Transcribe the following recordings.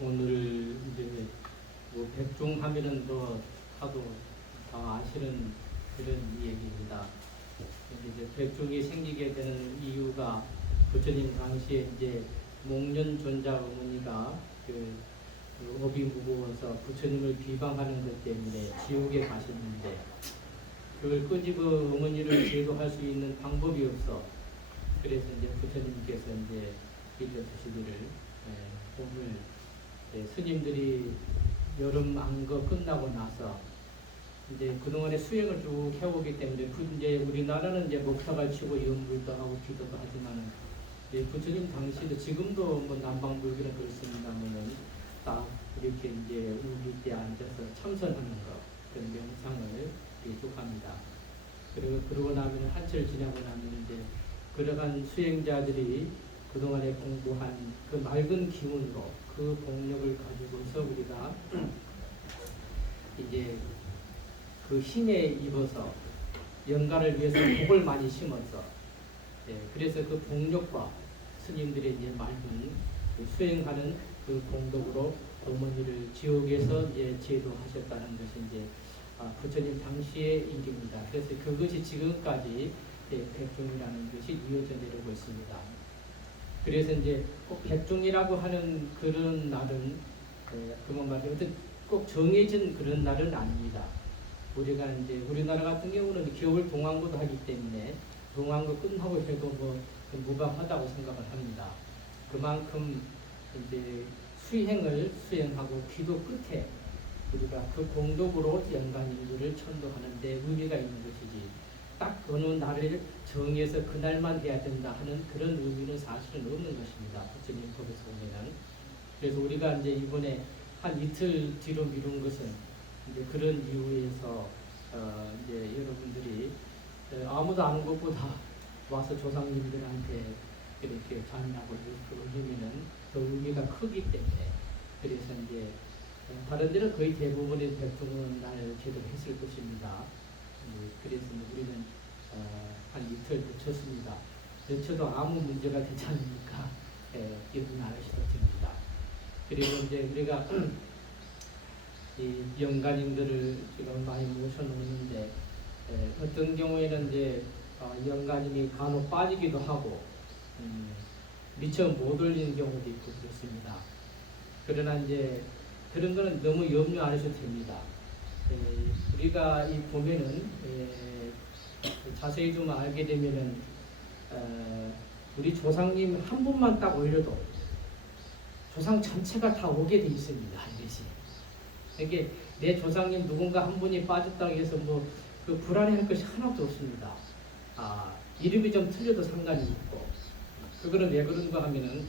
오늘 이제 뭐 백종 하면은 뭐 하도 다 아시는 그런 이야기입니다. 이제 백종이 생기게 되는 이유가 부처님 당시에 이제 목련 존자 어머니가 그 업이 무거워서 부처님을 비방하는 것 때문에 지옥에 가셨는데 그걸 끄집어 어머니를 제거할 수 있는 방법이 없어. 그래서 이제 부처님께서 이제 일러주시기를 오늘 스님들이 여름 안거 끝나고 나서 이제 그동안에 수행을 쭉 해오기 때문에 이제 우리나라는 이제 목사가 치고 연불도 하고 기도도 하지만 이제 부처님 당시도 지금도 뭐 남방불교는 그렇습니다만은 딱 이렇게 이제 우리때 앉아서 참선하는 거 그런 명상을 쭉 합니다. 그러고 나면 한철 지나고 나면 이제 그러한 수행자들이 그동안에 공부한 그 맑은 기운으로 그 공력을 가지고서 우리가 이제 그 힘에 입어서 영가를 위해서 복을 많이 심어서 그래서 그 복력과 스님들의 이제 맑은 그 수행하는 그 공덕으로 어머니를 지옥에서 이제 제도하셨다는 것이 이제 부처님 당시의 일입니다. 그래서 그것이 지금까지 백종이라는 것이 이어져 내려오고 있습니다. 그래서 이제 꼭 백종이라고 하는 그런 날은 그만 말해서 꼭 정해진 그런 날은 아닙니다. 우리가 이제 우리나라 같은 경우는 겨울 동안고도 하기 때문에 동안고 끝나고 해도 뭐 무방하다고 생각을 합니다. 그만큼 이제 수행하고 기도 끝에 우리가 그 공덕으로 연간인들을 천도하는 데 의미가 있는 것이지 딱 어느 날을 정해서 그날만 해야 된다 하는 그런 의미는 사실은 없는 것입니다. 부처님 법에서 보면은. 그래서 우리가 이제 이번에 한 이틀 뒤로 미룬 것은 이제 그런 이유에서 이제 여러분들이 아무도 아는 것보다 와서 조상님들한테 이렇게 자문하고 올리면은 그 의미가 크기 때문에 그래서 이제 다른 데는 거의 대부분의 백종은 날 제도했을 것입니다. 그래서 우리는 한 이틀 늦췄습니다. 늦춰도 아무 문제가 되지 않으니까 기분 안 하셔도 됩니다. 그리고 이제 우리가 이 영가님들을 지금 많이 모셔놓는데 어떤 경우에는 이제 영가님이 간혹 빠지기도 하고 미처 못 올리는 경우도 있고 그렇습니다. 그러나 이제 그런 거는 너무 염려 안 하셔도 됩니다. 우리가 이 보면은 자세히 좀 알게 되면은 우리 조상님 한 분만 딱 올려도 조상 전체가 다 오게 돼 있습니다. 이것이 이게 내 조상님 누군가 한 분이 빠졌다고 해서 뭐 그 불안해할 것이 하나도 없습니다. 이름이 좀 틀려도 상관이 있고 그거는 왜 그런가 하면은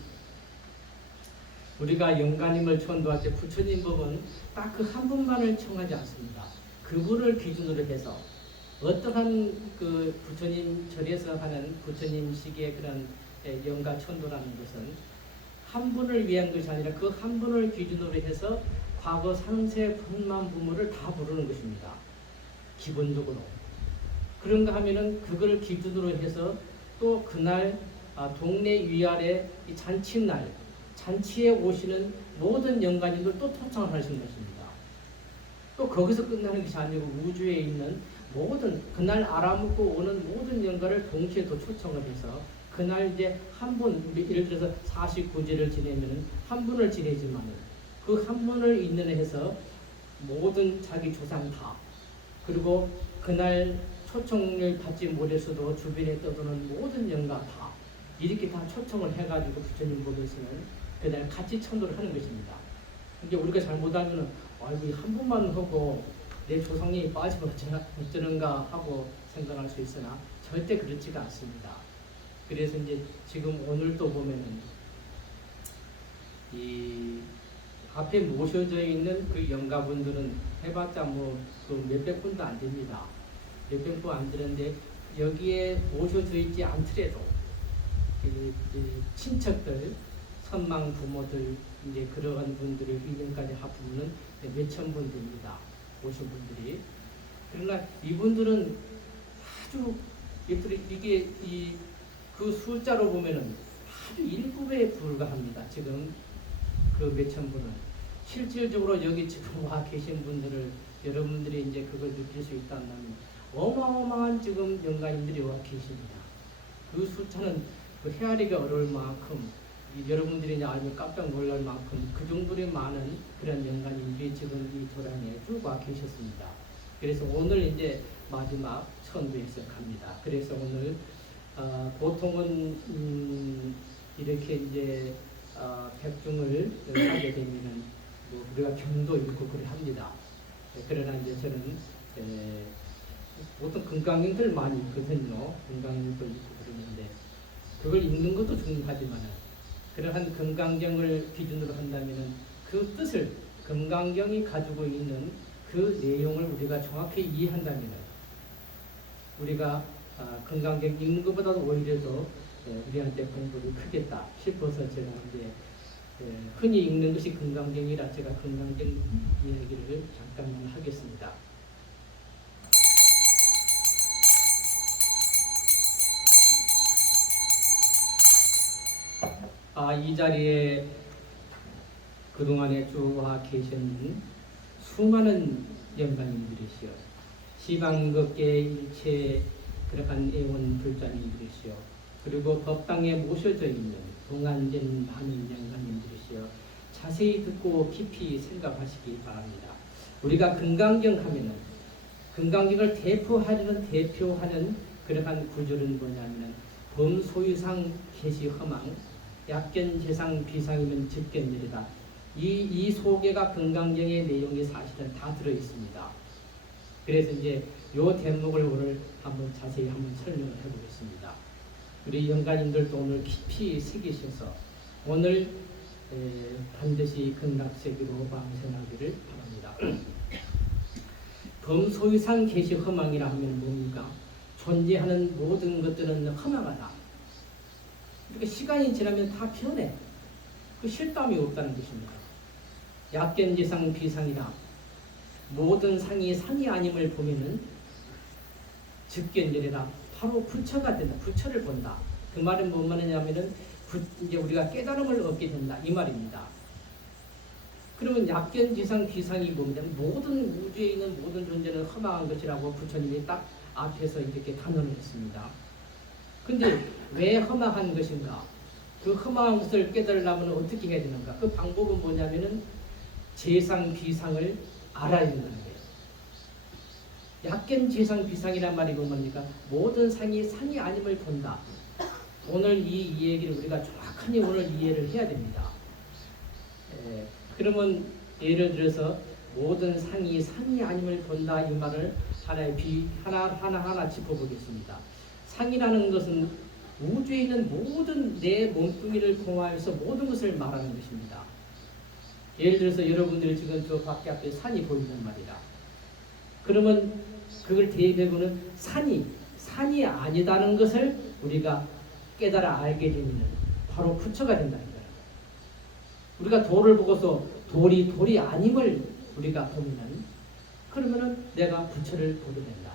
우리가 영가님을 천도할 때 부처님 법은 딱 그 한 분만을 청하지 않습니다. 그분을 기준으로 해서 어떠한 그 부처님 절에서 하는 부처님식의 그런 영가 천도라는 것은 한 분을 위한 것이 아니라 그 한 분을 기준으로 해서 과거 상세 분만 부모를 다 부르는 것입니다. 기본적으로. 그런가 하면은 그걸 기준으로 해서 또 그날 동네 위아래 이 잔치날 잔치에 오시는 모든 영가님들 또 초청을 하시는 것입니다. 또 거기서 끝나는 것이 아니고 우주에 있는 모든 그날 알아먹고 오는 모든 영가를 동시에 또 초청을 해서 그날 이제 한 분, 예를 들어서 49제를 지내면 한 분을 지내지만 그 한 분을 인연해서 모든 자기 조상 다 그리고 그날 초청을 받지 못했어도 주변에 떠도는 모든 영가 다 이렇게 다 초청을 해가지고 부처님 법에서는 그날 같이 천도를 하는 것입니다. 근데 우리가 잘못하면은 아이고 한 분만 하고 내 조상님이 빠지면 어쩌는가 하고 생각할 수 있으나 절대 그렇지가 않습니다. 그래서 이제 지금 오늘도 보면은 이 앞에 모셔져 있는 그 영가분들은 해봤자 뭐 그 몇백 분도 안 됩니다. 몇백 분 안 되는데 여기에 모셔져 있지 않더라도 친척들, 선망 부모들 이제 그러한 분들의 이름까지 합하면 몇천 분 됩니다. 오신 분들이. 그러나 이분들은 아주 이게 그 숫자로 보면은 아주 일부에 불과합니다. 지금 그 몇천 분은 실질적으로 여기 지금 와 계신 분들을 여러분들이 이제 그걸 느낄 수 있다면 어마어마한 지금 연간인들이 와 계십니다. 그 숫자는 그 헤아리기 어려울 만큼 여러분들이 이제 알면 깜짝 놀랄 만큼 그 정도로 많은 그런 연간인들이 지금 이 도량에 쭉 와 계셨습니다. 그래서 오늘 이제 마지막 천부에서 갑니다. 그래서 오늘 보통은 이렇게 이제 백중을 하게 되면은 뭐 우리가 경도 읽고 그래 합니다. 그러나 이제 저는 보통 금강경들 많이 있거든요. 금강경도 읽고 그러는데 그걸 읽는 것도 중요하지만 그러한 금강경을 기준으로 한다면은 그 뜻을 금강경이 가지고 있는 그 내용을 우리가 정확히 이해한다면은 우리가 금강경 읽는 것보다도 오히려 더 우리한테 공부를 크겠다 싶어서 제가 이제 흔히 읽는 것이 금강경이라 제가 금강경 이야기를 잠깐만 하겠습니다. 이 자리에 그동안에 쭉 와 계신 수많은 연간인들이시여 시방극계 일체 그러한 애원 불자님들이시여 그리고 법당에 모셔져 있는 동안된 많은 연간인들이시여 자세히 듣고 깊이 생각하시기 바랍니다. 우리가 금강경 하면은 금강경을 대표하는 그러한 구절은 뭐냐면은 범소유상 계시허망 약견재상 비상이면 즉견열이다. 이 소개가 금강경의 내용이 사실은 다 들어 있습니다. 그래서 이제 요 대목을 오늘 한번 자세히 한번 설명을 해보겠습니다. 우리 연간인들도 오늘 깊이 새기셔서 오늘 반드시 극락세계로 방생하기를 바랍니다. 범소유상 계시 허망이라 하면 뭡니까? 존재하는 모든 것들은 허망하다. 이렇게 시간이 지나면 다 변해. 그 실감이 없다는 것입니다. 약견지상 비상이라 모든 상이 상이 아님을 보면은 즉견열이라 바로 부처가 된다. 부처를 본다. 그 말은 뭔 말이냐면은 이제 우리가 깨달음을 얻게 된다 이 말입니다. 그러면 약견지상 비상이 뭡니까? 모든 우주에 있는 모든 존재는 허망한 것이라고 부처님이 딱 앞에서 이렇게 단언을 했습니다. 근데 왜 허망한 것인가? 그 허망한 것을 깨달으려면 어떻게 해야 되는가? 그 방법은 뭐냐면은 재상 비상을 알아야 된다는 거예요. 약견 재상 비상이란 말이 뭡니까? 모든 상이 상이 아님을 본다. 오늘 이 얘기를 우리가 정확하게 오늘 이해를 해야 됩니다. 그러면 예를 들어서 모든 상이 상이 아님을 본다 이 말을 하나 짚어보겠습니다. 상이라는 것은 우주에 있는 모든 내 몸뚱이를 공화해서 모든 것을 말하는 것입니다. 예를 들어서 여러분들이 지금 저 밖에 앞에 산이 보인단 말이다. 그러면 그걸 대입해보는 산이 아니다는 것을 우리가 깨달아 알게 되면 바로 부처가 된다는 거예요. 우리가 돌을 보고서 돌이 아님을 우리가 보면은 그러면은 내가 부처를 보게 된다.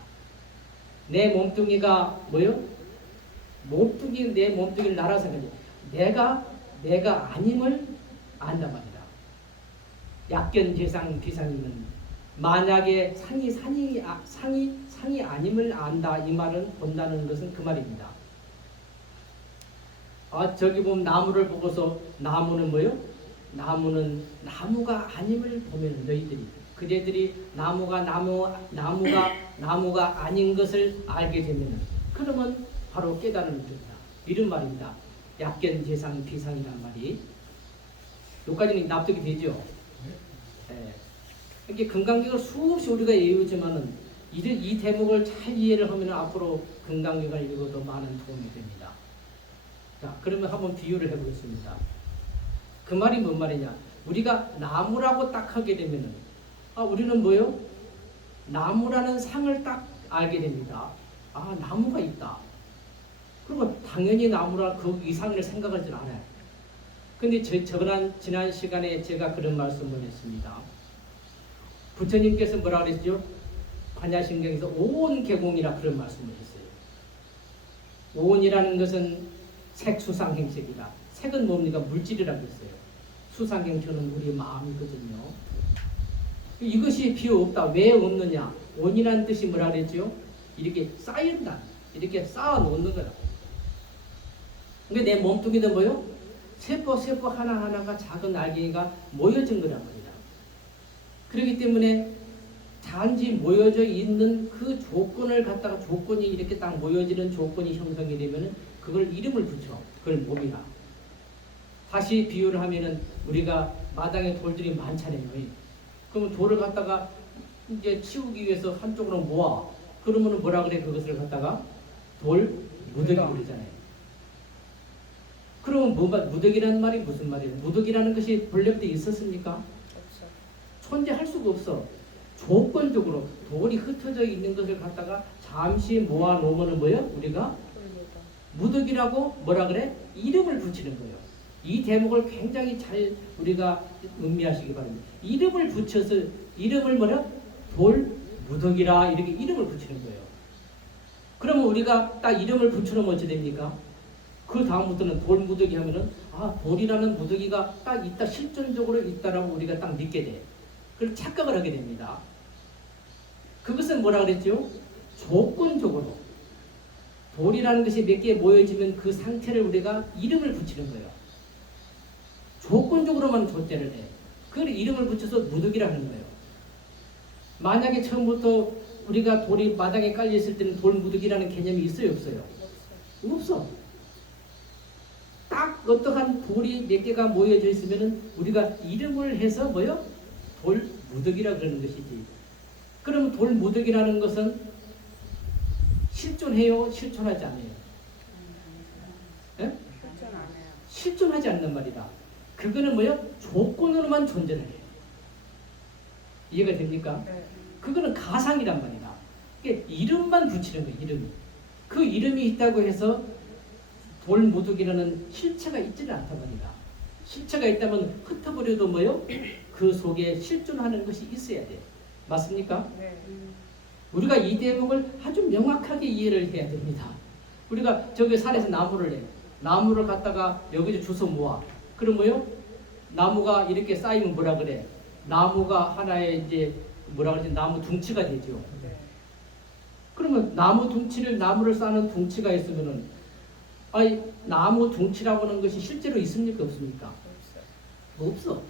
내 몸뚱이가 뭐요? 내 몸뚱이를 날아서 내가 아님을 안단 말이다. 약견재상 비상이면 만약에 상이 아님을 안다 이 말은 본다는 것은 그 말입니다. 저기 보면 나무를 보고서 나무는 뭐요? 나무가 아님을 보면 그대들이 나무가 아닌 것을 알게 되면 그러면 바로 깨달음이 된다. 이런 말입니다. 약견재상 비상이란 말이. 여기까지는 납득이 되죠? 이렇게 금강경을 수없이 우리가 외우지만은 이 대목을 잘 이해를 하면 앞으로 금강경을 읽어도 많은 도움이 됩니다. 자, 그러면 한번 비유를 해보겠습니다. 그 말이 뭔 말이냐? 우리가 나무라고 딱 하게 되면은 우리는 뭐요? 나무라는 상을 딱 알게 됩니다. 나무가 있다. 그리고 당연히 나무라 그 이상을 생각하지 않아요. 근데 지난 시간에 제가 그런 말씀을 했습니다. 부처님께서 뭐라 그랬죠? 관야신경에서 오온계공이라 그런 말씀을 했어요. 오온이라는 것은 색수상행색이다. 색은 뭡니까? 물질이라고 했어요. 수상경천은 우리 마음이거든요. 이것이 비어 없다. 왜 없느냐? 원이라는 뜻이 뭐라 그랬죠? 이렇게 쌓인다. 이렇게 쌓아 놓는 거다. 그러니까 내 몸뚱이는 뭐요? 세포 하나하나가 작은 알갱이가 모여진 거란 말이다. 그렇기 때문에 단지 모여져 있는 그 조건을 갖다가 조건이 이렇게 딱 모여지는 조건이 형성이 되면 그걸 이름을 붙여. 그걸 몸이라. 다시 비유를 하면은 우리가 마당에 돌들이 많잖아요. 그러면 돌을 갖다가 이제 치우기 위해서 한쪽으로 모아. 그러면은 뭐라 그래? 그것을 갖다가 돌 무더기 그러잖아요. 그러면 무더기라는 말이 무슨 말이에요? 무더기라는 것이 본래부터 있었습니까? 없어. 존재할 수가 없어. 조건적으로 돌이 흩어져 있는 것을 갖다가 잠시 모아 놓으면 뭐예요? 우리가 무더기라고 뭐라 그래? 이름을 붙이는 거예요. 이 대목을 굉장히 잘 우리가 음미하시기 바랍니다. 이름을 붙여서 이름을 뭐라? 돌 무더기라 이렇게 이름을 붙이는 거예요. 그러면 우리가 딱 이름을 붙여놓으면 어찌 됩니까? 그 다음부터는 돌 무더기 하면은 돌이라는 무더기가 딱 있다, 실존적으로 있다라고 우리가 딱 믿게 돼. 그걸 착각을 하게 됩니다. 그것은 뭐라 그랬죠? 조건적으로 돌이라는 것이 몇 개 모여지면 그 상태를 우리가 이름을 붙이는 거예요. 조건적으로만 존재를 해. 그걸 이름을 붙여서 무더기라 하는 거예요. 만약에 처음부터 우리가 돌이 마당에 깔려 있을 때는 돌 무더기라는 개념이 있어요, 없어요? 없어. 딱 어떠한 돌이 몇 개가 모여져 있으면은 우리가 이름을 해서 뭐요? 돌 무더기라 그러는 것이지. 그럼 돌 무더기라는 것은 실존해요? 실존하지 않아요? 네? 실존하지 않는 말이다. 그거는 뭐요? 조건으로만 존재를 해요. 이해가 됩니까? 네. 그거는 가상이란 말이다. 그러니까 이름만 붙이는 거예요. 이름이. 그 이름이 있다고 해서 돌 무더기라는 실체가 있지는 않단 말이다. 실체가 있다면 흩어버려도 뭐요? 그 속에 실존하는 것이 있어야 돼. 맞습니까? 네. 우리가 이 대목을 아주 명확하게 이해를 해야 됩니다. 우리가 저기 산에서 나무를 내. 나무를 갖다가 여기서 주워 모아. 그럼 뭐요? 나무가 이렇게 쌓이면 뭐라 그래? 나무가 하나의 이제 뭐라 그러지? 나무 둥치가 되죠. 네. 그러면 나무를 쌓는 둥치가 있으면은 나무 둥치라고 하는 것이 실제로 있습니까? 없습니까? 없어.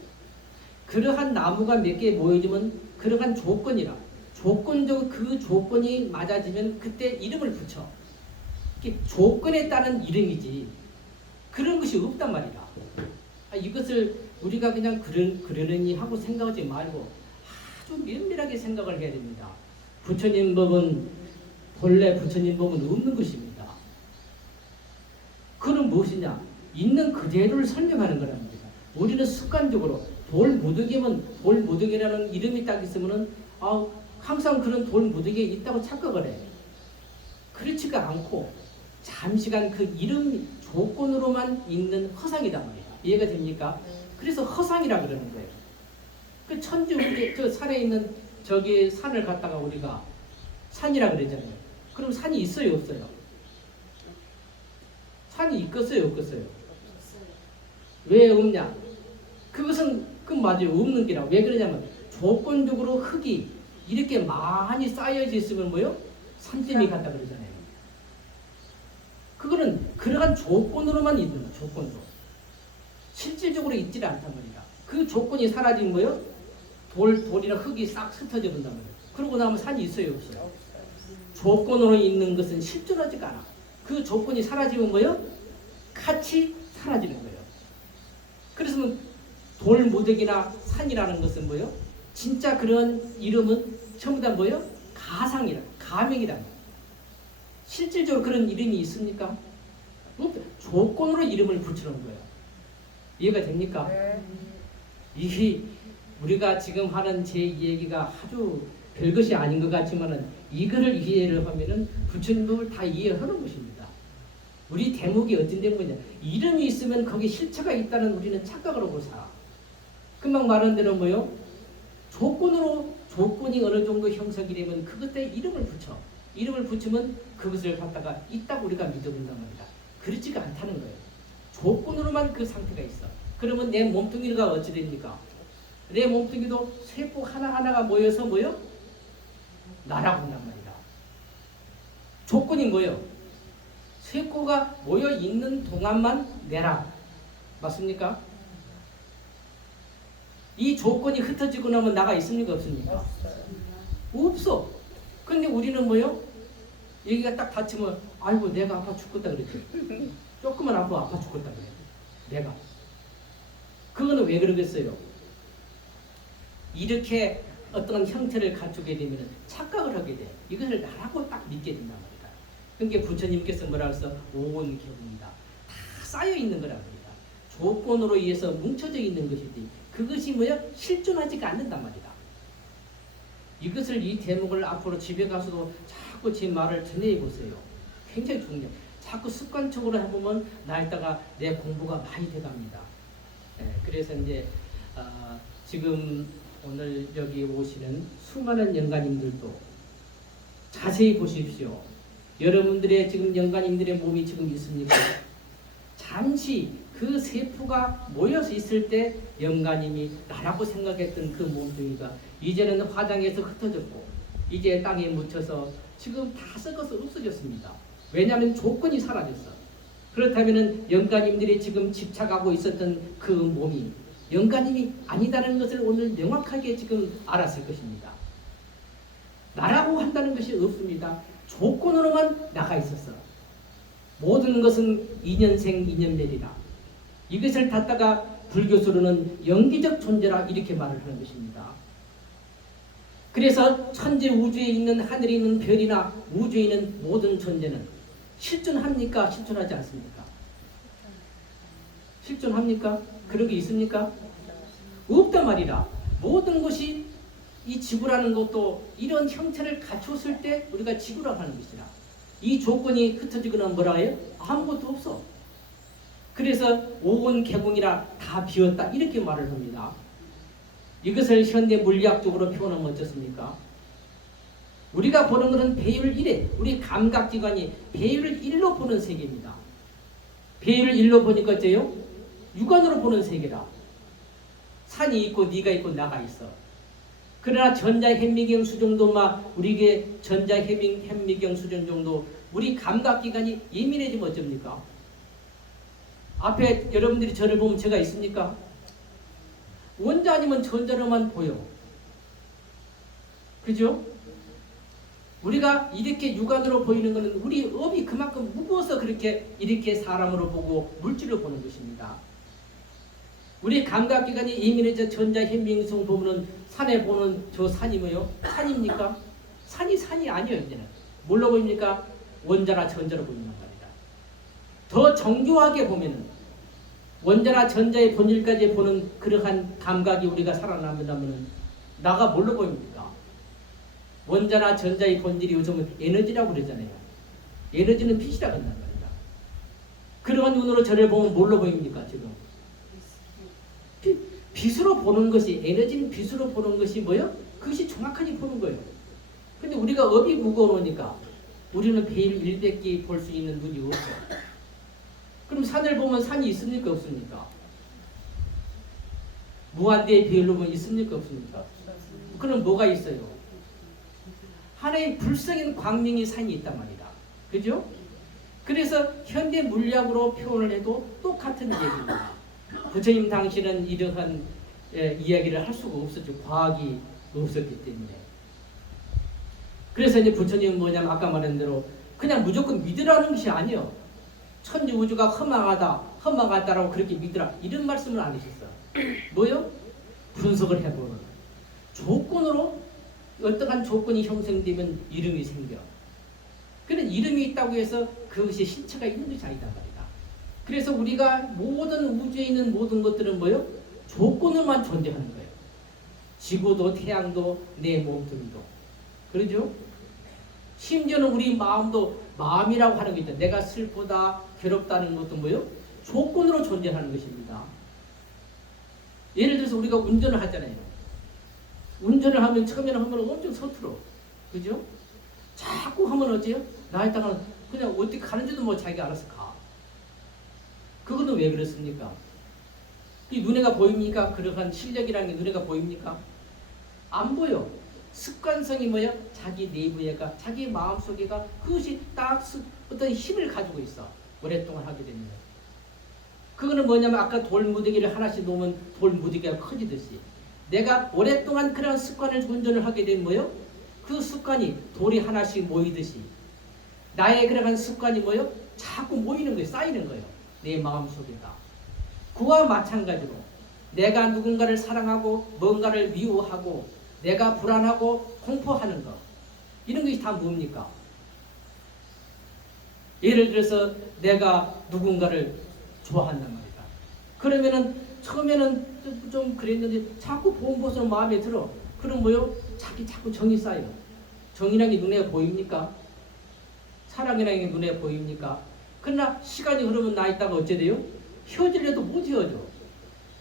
그러한 나무가 몇 개 모여지면 그러한 조건이라. 조건적으로 그 조건이 맞아지면 그때 이름을 붙여. 조건에 따른 이름이지. 그런 것이 없단 말이다. 이것을 우리가 그냥 그러느니 하고 생각하지 말고 아주 면밀하게 생각을 해야 됩니다. 부처님 법은 본래 부처님 법은 없는 것입니다. 그는 무엇이냐? 있는 그대로를 설명하는 거랍니다. 우리는 습관적으로 돌 무더기라는 이름이 딱 있으면은 항상 그런 돌 무더기에 있다고 착각을 해. 그렇지가 않고 잠시간 그 이름 조건으로만 있는 허상이단 말이야. 이해가 됩니까? 그래서 허상이라 그러는 거예요. 그 천주 저 산에 있는 저기 산을 갖다가 우리가 산이라 그러잖아요. 그럼 산이 있어요, 없어요? 산이 있겠어요, 없겠어요? 왜 없냐? 그것은 맞아요. 없는 게라. 왜 그러냐면 조건적으로 흙이 이렇게 많이 쌓여져 있으면 뭐요? 산댐이 간다 그러잖아요. 그거는 그러한 조건으로만 있는 거예요. 조건으로. 실질적으로 있지를 않단 말이야. 그 조건이 사라진 뭐요? 돌이나 흙이 싹 흩어져 본단 말이에요. 그러고 나면 산이 있어요, 없어요? 조건으로 있는 것은 실존하지가 않아. 그 조건이 사라지면 뭐요? 같이 사라지는 거예요. 그래서 돌 무더기나 산이라는 것은 뭐요? 진짜 그런 이름은 전부 다 뭐요? 가상이라, 가명이다. 실질적으로 그런 이름이 있습니까? 조건으로 이름을 붙여놓은 거예요. 이해가 됩니까? 네. 이게 우리가 지금 하는 제 얘기가 아주 별것이 아닌 것 같지만은 이거를 이해를 하면은 부처님 법을 다 이해하는 것입니다. 우리 대목이 어떤 대목이냐? 이름이 있으면 거기 실체가 있다는 우리는 착각을 하고 살아. 금방 말한 대로 뭐요? 조건이 어느 정도 형성이 되면 그것에 이름을 붙여. 이름을 붙이면 그것을 갖다가 있다고 우리가 믿어본단 말이다. 그렇지가 않다는 거예요. 조건으로만 그 상태가 있어. 그러면 내 몸뚱이가 어찌 됩니까? 내 몸뚱이도 세포 하나하나가 모여서 뭐요? 나라고 한단 말이다. 조건이 뭐요? 세포가 모여 있는 동안만 내라. 맞습니까? 이 조건이 흩어지고 나면 나가 있습니까? 없습니까? 없어. 근데 우리는 뭐요? 여기가 딱 다치면 아이고 내가 아파 죽겠다 그랬죠. 조금만 아파 죽겠다 그래요. 내가. 그거는 왜 그러겠어요? 이렇게 어떤 형태를 갖추게 되면 착각을 하게 돼. 이것을 나라고 딱 믿게 된단 말이다. 그러니까 부처님께서 뭐라 해서 오온경이다. 다 쌓여 있는 거란 말이다. 조건으로 의해서 뭉쳐져 있는 것이지 그것이 뭐야? 실존하지가 않는단 말이다. 이것을 이 대목을 앞으로 집에 가서도 자꾸 제 말을 전해 보세요. 굉장히 중요해요. 자꾸 습관적으로 해보면 나이다가 내 공부가 많이 돼갑니다. 그래서 이제 지금 오늘 여기 오시는 수많은 영가님들도 자세히 보십시오. 여러분들의 지금 영가님들의 몸이 지금 있습니까? 잠시 그 세포가 모여서 있을 때 영가님이 나라고 생각했던 그 몸뚱이가 이제는 화장에서 흩어졌고 이제 땅에 묻혀서 지금 다 썩어서 없어졌습니다. 왜냐하면 조건이 사라졌어. 그렇다면 영가님들이 지금 집착하고 있었던 그 몸이 영가님이 아니다는 것을 오늘 명확하게 지금 알았을 것입니다. 나라고 한다는 것이 없습니다. 조건으로만 나가 있었어. 모든 것은 인연생 인연멸이라. 이것을 갖다가 불교수로는 영기적 존재라 이렇게 말을 하는 것입니다. 그래서 천지 우주에 있는 하늘에 있는 별이나 우주에 있는 모든 존재는 실존합니까? 실존하지 않습니까? 실존합니까? 그런 게 있습니까? 없단 말이다. 모든 것이 이 지구라는 것도 이런 형태를 갖췄을 때 우리가 지구라고 하는 것이라. 이 조건이 흩어지거나 뭐라 해요? 아무것도 없어. 그래서 오온개공이라 다 비었다 이렇게 말을 합니다. 이것을 현대 물리학적으로 표현하면 어떻습니까? 우리가 보는 것은 배율 1에 우리 감각기관이 배율을 1로 보는 세계입니다. 배율을 1로 보니까 어째요? 육안으로 보는 세계다. 산이 있고 네가 있고 나가 있어. 그러나 전자현미경 수정도만 우리에게 전자현미경 수준 정도 우리 감각기관이 예민해지면 어쩝니까? 앞에 여러분들이 저를 보면 제가 있습니까? 원자 아니면 전자로만 보여. 그죠? 우리가 이렇게 육안으로 보이는 것은 우리 업이 그만큼 무거워서 그렇게 이렇게 사람으로 보고 물질로 보는 것입니다. 우리 감각기관이 예민해져 전자현미경 보면은 산에 보는 저 산이 뭐요? 산입니까? 산이 아니에요. 이제는 뭘로 보입니까? 원자나 전자로 보이는 겁니다. 더 정교하게 보면은 원자나 전자의 본질까지 보는 그러한 감각이 우리가 살아남으려면 나가 뭘로 보입니까? 원자나 전자의 본질이 요즘은 에너지라고 그러잖아요. 에너지는 빛이라고 한단 말이다. 그러한 눈으로 저를 보면 뭘로 보입니까? 지금 빛으로 보는 것이, 에너지는 빛으로 보는 것이 뭐예요? 그것이 정확하게 보는 거예요. 근데 우리가 업이 무거우니까 우리는 배일 100개 볼 수 있는 눈이 없어. 그럼 산을 보면 산이 있습니까? 없습니까? 무한대의 배율로 보면 있습니까? 없습니까? 그럼 뭐가 있어요? 하나의 불성인 광명의 산이 있단 말이다. 그죠? 그래서 현대 물리학으로 표현을 해도 똑같은 얘기입니다. 부처님 당시는 이러한 이야기를 할 수가 없었죠. 과학이 없었기 때문에. 그래서 이제 부처님은 뭐냐면 아까 말한 대로 그냥 무조건 믿으라는 것이 아니에요. 천지 우주가 험하다라고 그렇게 믿으라 이런 말씀을 안 하셨어. 뭐요? 분석을 해보는 조건으로 어떠한 조건이 형성되면 이름이 생겨. 그런 이름이 있다고 해서 그것이 실체가 있는 것이 아니다 말이다. 그래서 우리가 모든 우주에 있는 모든 것들은 뭐요? 조건으로만 존재하는 거예요. 지구도 태양도 내 몸뚱이도. 그러죠? 심지어는 우리 마음도 마음이라고 하는 게 있다. 내가 슬프다, 괴롭다는 것도 뭐요? 조건으로 존재하는 것입니다. 예를 들어서 우리가 운전을 하잖아요. 운전을 하면 처음에는 하면 엄청 서툴어. 그죠? 자꾸 하면 어째요? 나이다가 그냥 어떻게 가는지도 뭐 자기가 알아서 가. 그거는 왜 그렇습니까? 이 눈에가 보입니까? 그러한 실력이라는 게 눈에가 보입니까? 안 보여. 습관성이 뭐야? 자기 내부에가, 자기 마음속에가 그것이 딱 어떤 힘을 가지고 있어. 오랫동안 하게 되면. 그거는 뭐냐면 아까 돌무더기를 하나씩 놓으면 돌무더기가 커지듯이 내가 오랫동안 그런 습관을 운전을 하게 되면 뭐요? 그 습관이 돌이 하나씩 모이듯이 나의 그러한 습관이 뭐요? 자꾸 모이는 거예요. 쌓이는 거예요. 내 마음속에다. 그와 마찬가지로 내가 누군가를 사랑하고 뭔가를 미워하고 내가 불안하고 공포하는 것 이런 것이 다 뭡니까? 예를 들어서 내가 누군가를 좋아한단 말이다. 그러면은 처음에는 좀 그랬는데 자꾸 본 것으로 마음에 들어. 그럼 뭐요? 자꾸 정이 쌓여. 정이라는 게 눈에 보입니까? 사랑이라는 게 눈에 보입니까? 그러나 시간이 흐르면 나 있다가 어째 돼요? 헤어지려도 못 헤어져.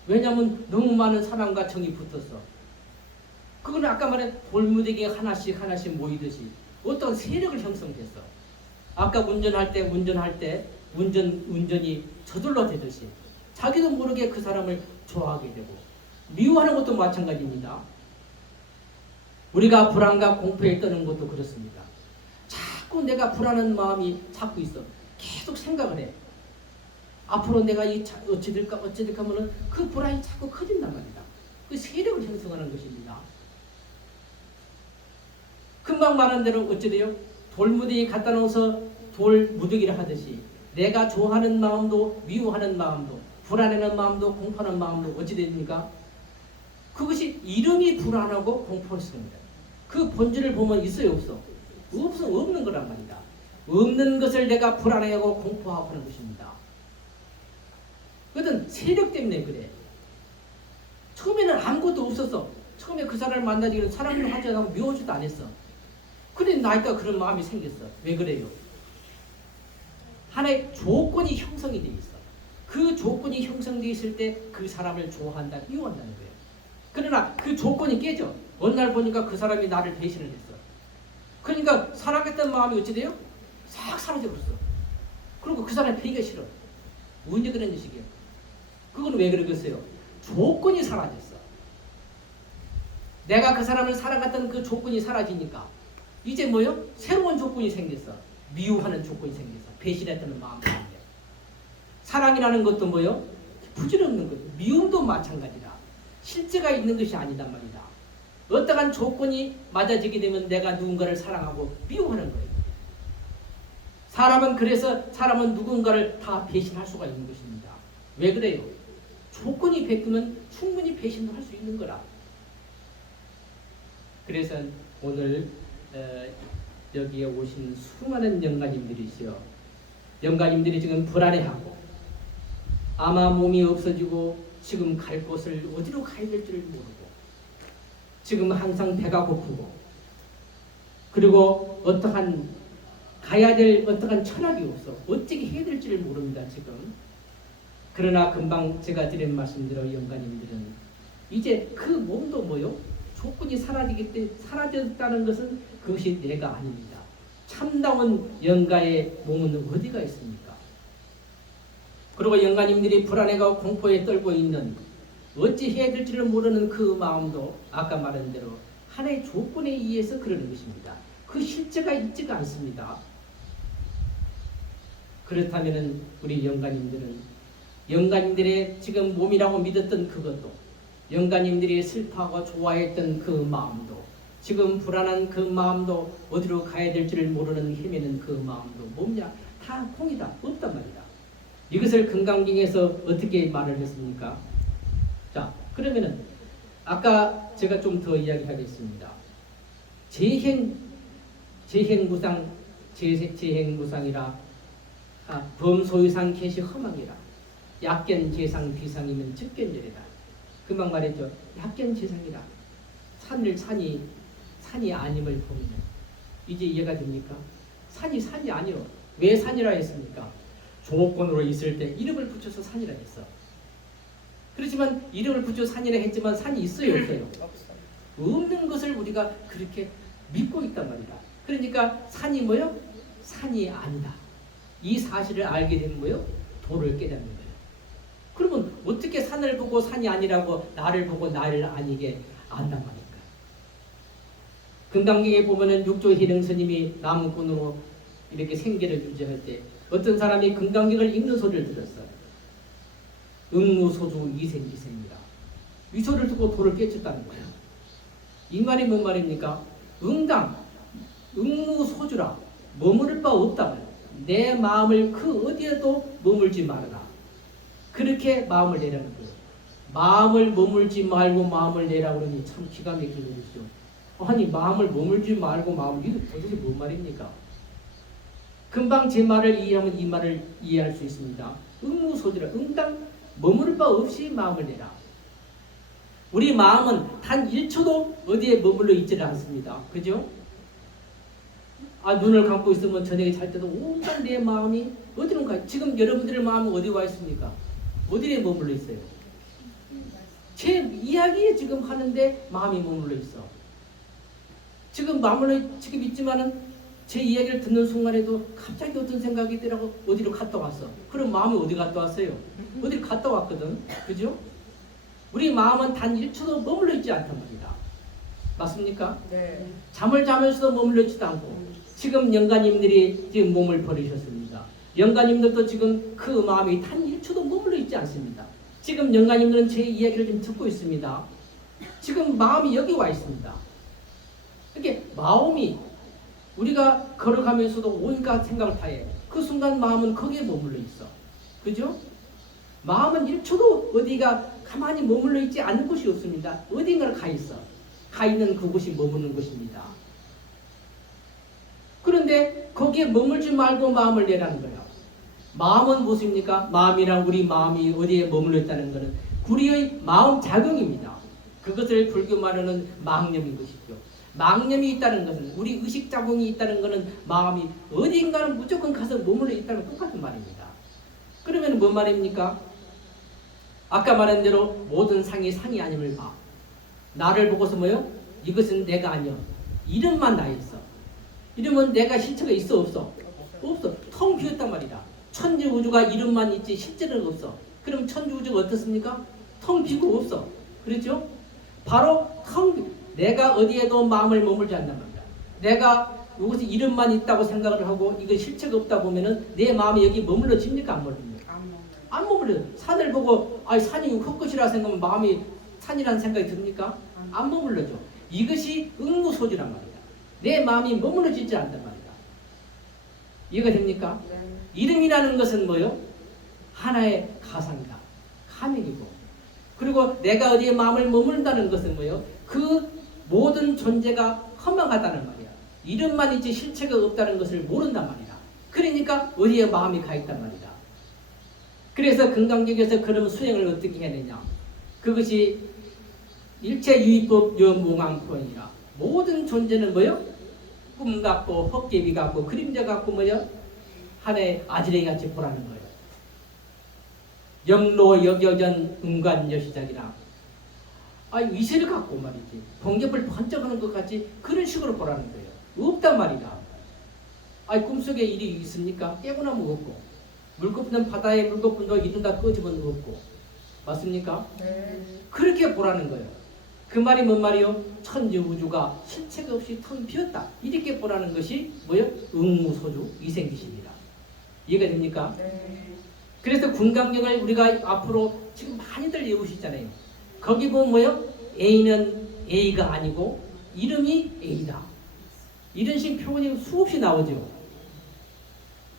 왜냐하면 너무 많은 사랑과 정이 붙었어. 그거는 아까 말한 돌무더기가 하나씩 모이듯이 어떤 세력을 형성했어. 아까 운전할 때 운전이 저절로 되듯이 자기도 모르게 그 사람을 좋아하게 되고 미워하는 것도 마찬가지입니다. 우리가 불안과 공포에 떠는 것도 그렇습니다. 자꾸 내가 불안한 마음이 자꾸 있어. 계속 생각을 해. 앞으로 내가 어찌 될까 하면은 그 불안이 자꾸 커진단 말이다. 그 세력을 형성하는 것입니다. 금방 말한 대로 어찌 돼요? 돌무더기 갖다 놓아서 돌무더기를 하듯이 내가 좋아하는 마음도 미워하는 마음도 불안해하는 마음도 공포하는 마음도 어찌 됩니까? 그것이 이름이 불안하고 공포스럽니다. 그 본질을 보면 있어요 없어? 없는 거란 말이다. 없는 것을 내가 불안해하고 공포하고 하는 것입니다. 그것은 세력 때문에 그래. 처음에는 아무것도 없었어. 처음에 그 사람을 만나지 사랑도 하지 않고 미워지도 안 했어. 그런데 나이가 그런 마음이 생겼어. 왜 그래요? 하나의 조건이 형성이 돼 있어. 그 조건이 형성되어 있을 때 그 사람을 좋아한다, 미워한다는 거예요. 그러나 그 조건이 깨져. 어느 날 보니까 그 사람이 나를 배신을 했어. 그러니까 사랑했던 마음이 어찌 돼요? 싹 사라져버렸어. 그리고 그 사람이 뵈기가 싫어. 언제 그런 식이에요? 그건 왜 그러겠어요? 조건이 사라졌어. 내가 그 사람을 사랑했던 그 조건이 사라지니까 이제 뭐요? 새로운 조건이 생겼어. 미워하는 조건이 생겼어. 배신했다는 마음 때문에. 사랑이라는 것도 뭐요? 부질없는 거죠. 미움도 마찬가지라. 실제가 있는 것이 아니단 말이다. 어떠한 조건이 맞아지게 되면 내가 누군가를 사랑하고 미워하는 거예요. 사람은 누군가를 다 배신할 수가 있는 것입니다. 왜 그래요? 조건이 바뀌면 충분히 배신도 할 수 있는 거라. 그래서 오늘 여기에 오신 수많은 영가님들이시여, 영가님들이 지금 불안해하고 아마 몸이 없어지고 지금 갈 곳을 어디로 가야 될지를 모르고 지금 항상 배가 고프고 그리고 가야 될 어떠한 철학이 없어. 어떻게 해야 될지를 모릅니다. 지금. 그러나 금방 제가 드린 말씀대로 영가님들은 이제 그 몸도 뭐요? 조건이 사라졌다는 것은 그것이 내가 아닙니다. 참다운 영가의 몸은 어디가 있습니까? 그리고 영가님들이 불안해가 공포에 떨고 있는 어찌 해야 될지를 모르는 그 마음도 아까 말한 대로 하나의 조건에 의해서 그러는 것입니다. 그 실제가 있지가 않습니다. 그렇다면 우리 영가님들의 지금 몸이라고 믿었던 그것도, 영가님들이 슬퍼하고 좋아했던 그 마음도, 지금 불안한 그 마음도, 어디로 가야 될지를 모르는 헤매는 그 마음도 뭐냐? 다空이다. 없단 말이다. 이것을 금강경에서 어떻게 말을 했습니까? 자, 그러면은 아까 제가 좀 더 이야기하겠습니다. 재행무상이라 범소유상 개시 허망이라 약견재상 비상이면 즉견절이다. 금방 말했죠. 약견재상이라 산이 아님을 보면 이제 이해가 됩니까? 산이 아니요. 왜 산이라 했습니까? 조건으로 있을 때 이름을 붙여서 산이라 했어. 그렇지만 이름을 붙여 산이라 했지만 산이 있어요, 없어요? 없는 것을 우리가 그렇게 믿고 있단 말이다. 그러니까 산이 뭐요? 산이 아니다. 이 사실을 알게 되는 거요? 도를 깨닫는 거예요. 그러면 어떻게 산을 보고 산이 아니라고 나를 보고 나를 아니게 안단 말입니까? 금강경에 보면은 육조 희능 스님이 나무꾼으로 이렇게 생계를 유지할 때 어떤 사람이 금강경을 읽는 소리를 들었어요. 응무소주 이생기생이라. 이 소리를 듣고 도를 깨쳤다는 거예요. 이 말이 뭔 말입니까? 응당, 응무소주라. 머무를 바 없다. 내 마음을 그 어디에도 머물지 말아라. 그렇게 마음을 내라는 거예요. 마음을 머물지 말고 마음을 내라 그러니 참 기가 막힌 거죠. 아니 마음을 머물지 말고 마음을, 이거 도대체 뭔 말입니까? 금방 제 말을 이해하면 이 말을 이해할 수 있습니다. 응무소주라. 응당 머무를 바 없이 마음을 내라. 우리 마음은 단 1초도 어디에 머물러 있지를 않습니다. 그죠? 눈을 감고 있으면 저녁에 잘 때도 온갖 내 마음이 어디로 가요? 지금 여러분들의 마음은 어디 와 있습니까? 어디에 머물러 있어요? 제 이야기에 지금 하는데 마음이 머물러 있어. 지금 지금 있지만은 제 이야기를 듣는 순간에도 갑자기 어떤 생각이 들라고 어디로 갔다 왔어. 그럼 마음이 어디 갔다 왔어요? 어디로 갔다 왔거든. 그죠? 우리 마음은 단 1초도 머물러 있지 않단 말이다. 맞습니까? 네. 잠을 자면서도 머물러 있지도 않고 지금 영가님들이 지금 몸을 버리셨습니다. 영가님들도 지금 그 마음이 단 1초도 머물러 있지 않습니다. 지금 영가님들은 제 이야기를 좀 듣고 있습니다. 지금 마음이 여기 와 있습니다. 이렇게 마음이 우리가 걸어가면서도 온갖 생각을 다 해. 그 순간 마음은 거기에 머물러 있어. 그죠? 마음은 1초도 어디가 가만히 머물러 있지 않는 곳이 없습니다. 어딘가를 가 있어. 가 있는 그곳이 머무는 곳입니다. 그런데 거기에 머물지 말고 마음을 내라는 거예요. 마음은 무엇입니까? 마음이랑 우리 마음이 어디에 머물러 있다는 것은 우리의 마음 작용입니다. 그것을 불교 말하는 망념인 것이죠. 망념이 있다는 것은, 우리 의식 작용이 있다는 것은 마음이 어딘가는 무조건 가서 머물러 있다는 똑같은 말입니다. 그러면 뭔 말입니까? 아까 말한 대로 모든 상이 상이 아님을 봐. 나를 보고서 뭐요? 이것은 내가 아니여. 이름만 나 있어. 이름은 내가 실체가 있어 없어? 없어. 텅 비었단 말이다. 천지우주가 이름만 있지 실제는 없어. 그럼 천지우주가 어떻습니까? 텅 비고 없어. 그렇죠? 바로 내가 어디에도 마음을 머물지 않단 말이다. 내가 이것이 이름만 있다고 생각을 하고 이거 실체가 없다 보면은 내 마음이 여기 머물러집니까? 안 머물립니까? 안 머물려. 산을 보고 산이 흙것이라 생각하면 마음이 산이라는 생각이 듭니까? 안 머물러져. 이것이 응무소지란 말이야. 내 마음이 머물러지지 않단 말이야. 이해가 됩니까? 네. 이름이라는 것은 뭐요? 하나의 가상이다. 가명이고. 그리고 내가 어디에 마음을 머문다는 것은 뭐요? 그 모든 존재가 허망하다는 말이야. 이름만 있지 실체가 없다는 것을 모른단 말이야. 그러니까 어디에 마음이 가 있단 말이다. 그래서 금강경에서 그런 수행을 어떻게 해내냐? 그것이 일체유의법 여무강포이라. 모든 존재는 뭐요? 꿈 같고 헛개비 같고 그림자 같고 뭐요? 하나의 아지랭이 같이 보라는 거예요. 영로 역여전 은관여시작이라. 위세를 갖고 말이지. 번개불 번쩍하는 것 같이 그런 식으로 보라는 거예요. 없단 말이다. 꿈속에 일이 있습니까? 깨고 나면 없고. 물거푸는 바다에 물거푼도 이른다 꺼지면 없고. 맞습니까? 네. 그렇게 보라는 거예요. 그 말이 뭔 말이요? 천지우주가 실체가 없이 텅 비었다. 이렇게 보라는 것이 뭐요? 응무소주 이생기십니다. 이해가 됩니까? 네. 그래서 군강경을 우리가 앞으로 지금 많이들 외우시잖아요. 거기 보면 뭐요? A는 A가 아니고 이름이 A다. 이런 식 표현이 수없이 나오죠.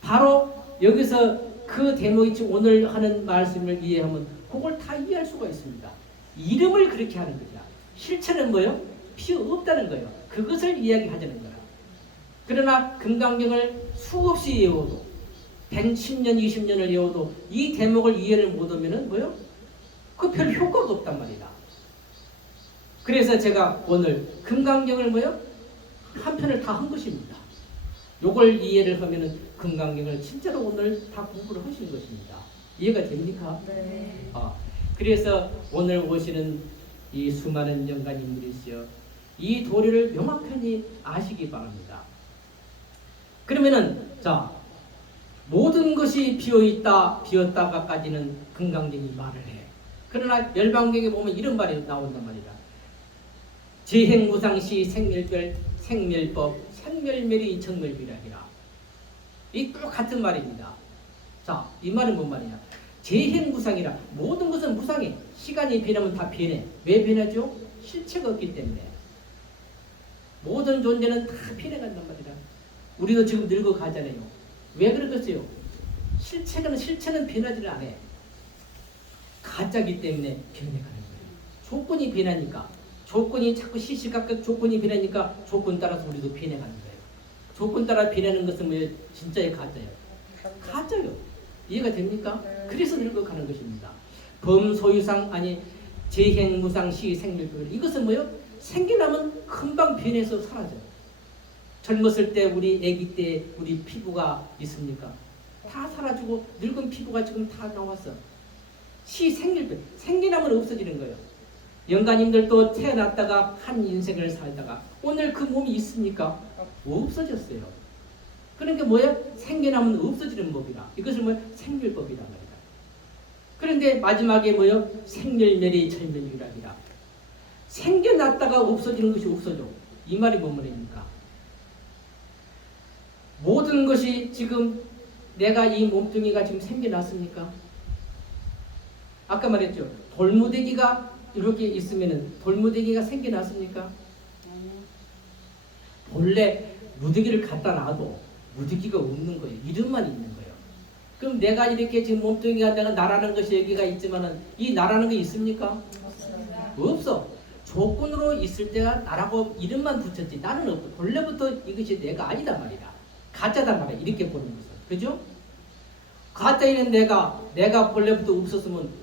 바로 여기서 그 대목이 지금 오늘 하는 말씀을 이해하면 그걸 다 이해할 수가 있습니다. 이름을 그렇게 하는 거죠. 실체는 뭐요? 필요 없다는 거예요. 그것을 이야기하자는 거야. 그러나 금강경을 수없이 외워도 110년, 20년을 외워도 이 대목을 이해를 못하면은 뭐요? 그 별 효과가 없단 말이다. 그래서 제가 오늘 금강경을 뭐요? 한 편을 다 한 것입니다. 요걸 이해를 하면은 금강경을 진짜로 오늘 다 공부를 하신 것입니다. 이해가 됩니까? 네. 그래서 오늘 오시는 이 수많은 영가님들이시여 이 도리를 명확히 아시기 바랍니다. 그러면은 모든 것이 비어있다 비었다가까지는 금강경이 말을 해. 그러나 열방경에 보면 이런 말이 나온단 말이다. 재행무상시 생멸별 생멸법 생멸멸이 정멸비락이라. 이 똑같은 말입니다. 자, 이 말은 뭔 말이냐? 재행무상이라. 모든 것은 무상해. 시간이 변하면 다 변해. 왜 변하죠? 실체가 없기 때문에. 모든 존재는 다 변해간단 말이다. 우리도 지금 늙어가잖아요. 왜 그러겠어요? 실체는 변하지를 않아. 가짜기 때문에 변해가는 거예요. 조건이 변하니까. 조건이 자꾸 시시각각 조건이 변하니까 조건 따라서 우리도 변해가는 거예요. 조건 따라 변하는 것은 뭐예요? 진짜의 가짜예요. 가짜요. 이해가 됩니까? 그래서 늙어가는 것입니다. 범소유상 아니 재행무상 시생멸별. 이것은 뭐예요? 생겨나면 금방 변해서 사라져요. 젊었을 때 우리 아기 때 우리 피부가 있습니까? 다 사라지고 늙은 피부가 지금 다 나왔어. 시생멸별. 생겨나면 없어지는 거예요. 영가님들도 태어났다가 한 인생을 살다가 오늘 그 몸이 있습니까? 없어졌어요. 그러니까 뭐야? 생겨나면 없어지는 법이라. 이것을 뭐야? 생멸법이란 말이다. 그런데 마지막에 뭐요? 생멸멸이 절멸유락이라. 생겨났다가 없어지는 것이 없어져. 이 말이 뭔 말입니까? 모든 것이 지금 내가 이 몸뚱이가 지금 생겨났습니까? 아까 말했죠. 돌무대기가 이렇게 있으면은 돌무대기가 생겨났습니까? 본래 무더기를 갖다 놔도 무더기가 없는 거예요. 이름만 있는 거예요. 그럼 내가 이렇게 지금 몸뚱이가 내가 나라는 것이 여기가 있지만은 이 나라는 게 있습니까? 없어. 조건으로 있을 때가 나라고 이름만 붙였지 나는 없고 본래부터 이것이 내가 아니다 말이다. 가짜단 말이야. 이렇게 보는 것은. 그죠? 가짜인 내가 본래부터 없었으면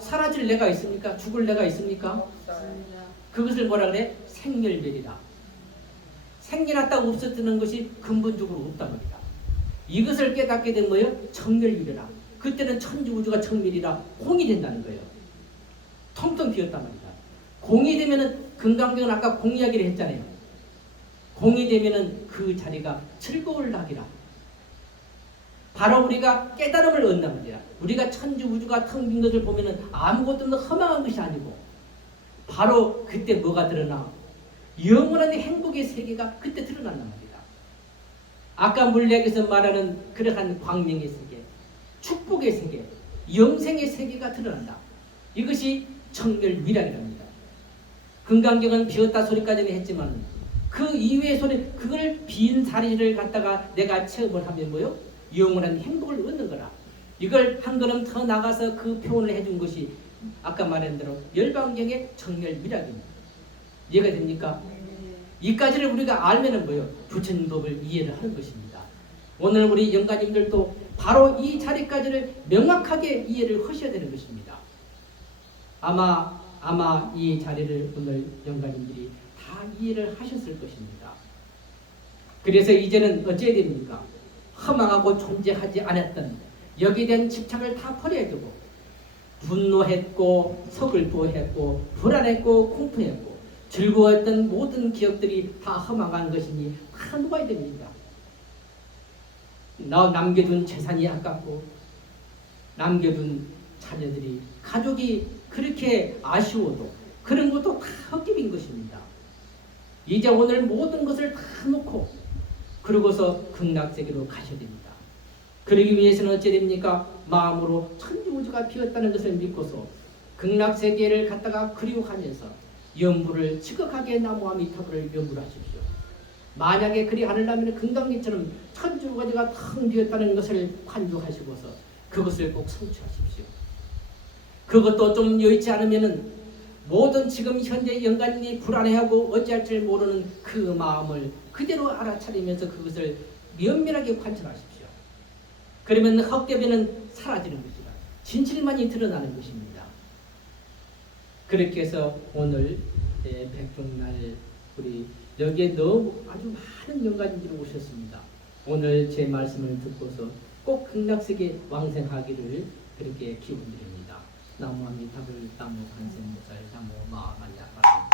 사라질 내가 있습니까? 죽을 내가 있습니까? 그것을 뭐라 그래? 생멸멸이다. 생겨났다고 없어지는 것이 근본적으로 없단 말이다. 이것을 깨닫게 된 거예요. 정멸이라. 그때는 천지우주가 정멸이라 공이 된다는 거예요. 텅텅 비었단 말이다. 공이 되면은 금강경은 아까 공 이야기를 했잖아요. 공이 되면은 그 자리가 즐거울 낙이라. 바로 우리가 깨달음을 얻는단 말이야. 우리가 천지우주가 텅 빈 것을 보면은 아무것도 없는 허망한 것이 아니고 바로 그때 뭐가 드러나? 영원한 행복의 세계가 그때 드러난단 말이다. 아까 물리학에서 말하는 그러한 광명의 세계, 축복의 세계, 영생의 세계가 드러난다. 이것이 정멸미락이랍니다. 금강경은 비었다 소리까지는 했지만 그 이외의 소리, 그걸 빈 자리를 갖다가 내가 체험을 하면 뭐요? 영원한 행복을 얻는 거라. 이걸 한 걸음 더 나가서 그 표현을 해준 것이 아까 말한 대로 열방경의 정멸미락입니다. 이해가 됩니까? 이까지를 우리가 알면은 뭐요? 부처님법을 이해를 하는 것입니다. 오늘 우리 영가님들도 바로 이 자리까지를 명확하게 이해를 하셔야 되는 것입니다. 아마 이 자리를 오늘 영가님들이 다 이해를 하셨을 것입니다. 그래서 이제는 어찌해야 됩니까? 허망하고 존재하지 않았던 여기에 대한 집착을 다 버려야 되고 분노했고 서글퍼했고 불안했고 공포했고 즐거웠던 모든 기억들이 다 허망한 것이니 다 놓아야 됩니다. 남겨둔 재산이 아깝고 남겨둔 자녀들이 가족이 그렇게 아쉬워도 그런 것도 다 헛기빈 것입니다. 이제 오늘 모든 것을 다 놓고 그러고서 극락세계로 가셔야 됩니다. 그러기 위해서는 어찌 됩니까? 마음으로 천지우주가 비었다는 것을 믿고서 극락세계를 갖다가 그리워하면서 염불을 지극하게 나무아미타불을 염불 하십시오. 만약에 그리 않으려면 금강경처럼 천지우주가 텅 비었다는 것을 관조하시고서 그것을 꼭 성취하십시오. 그것도 좀 여의치 않으면은 모든 지금 현재 영가님이 불안해하고 어찌할 줄 모르는 그 마음을 그대로 알아차리면서 그것을 면밀하게 관찰하십시오. 그러면 헛되면은 사라지는 것이다. 진실만이 드러나는 것입니다. 그렇게 해서 오늘 백종날 우리 여기에 너무 아주 많은 영가님들이 오셨습니다. 오늘 제 말씀을 듣고서 꼭 극락세계 왕생하기를 그렇게 기원드립니다. 나무 아미타불 나무 관세음보살 나무 마하간야바라